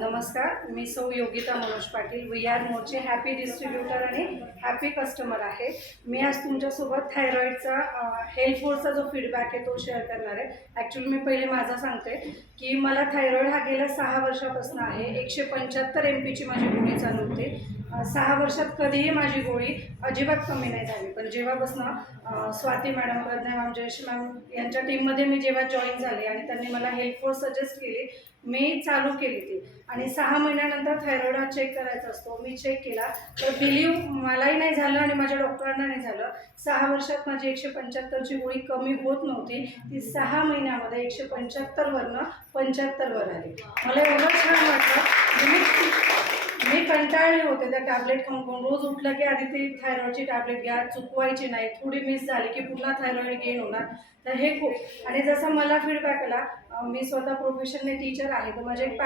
नमस्कार, मी Sau Yogita Manoj Patil V R मोरचे हॅपी डिस्ट्रीब्युटर आणि हॅपी कस्टमर आहे. मी आज तुमच्यासोबत थायरॉईडचा हेल्थफोर्सचा जो फीडबॅक आहे तो शेअर करणार आहे. ॲक्च्युली मी पहिले माझा सांगते की मला थायरॉईड हा गेल्या 6 वर्षापासून आहे. 175 MP माझी गोळी चालू होती. 6 वर्षात कधीही माझी गोळी अजिबात कमी नाही झाली. पण जेव्हापासून Swati madam, Pragya ma'am, Jayashree ma'am यांच्या टीममध्ये मी जेव्हा जॉईन झाले आणि त्यांनी मला हेल्थफोर्स सजेस्ट केली, मी चालू केली ती. आणि 6 महिन्यानंतर थायरॉईड हा चेक करायचा असतो. मी चेक केला तर बिलीव्ह मलाही नाही झालं आणि माझ्या डॉक्टरांना नाही झालं. 6 वर्षात माझी 175ची गोळी कमी होत नव्हती. ती 6 महिन्यामध्ये 175 वरनं 75 वर आली. मला एवढं छान वाटलं. मी कंटाळले होते त्या टॅबलेट खाऊन. रोज उठलं की आधी ती थायरॉईडची टॅबलेट घ्या, चुकवायची नाही. थोडी मिस झाली की पुन्हा थायरॉईड गेन होणार. तर हे खूप. आणि जसं मला फीडबॅक आला, मी स्वतः प्रोफेशनने टीचर आहे, तर माझे एक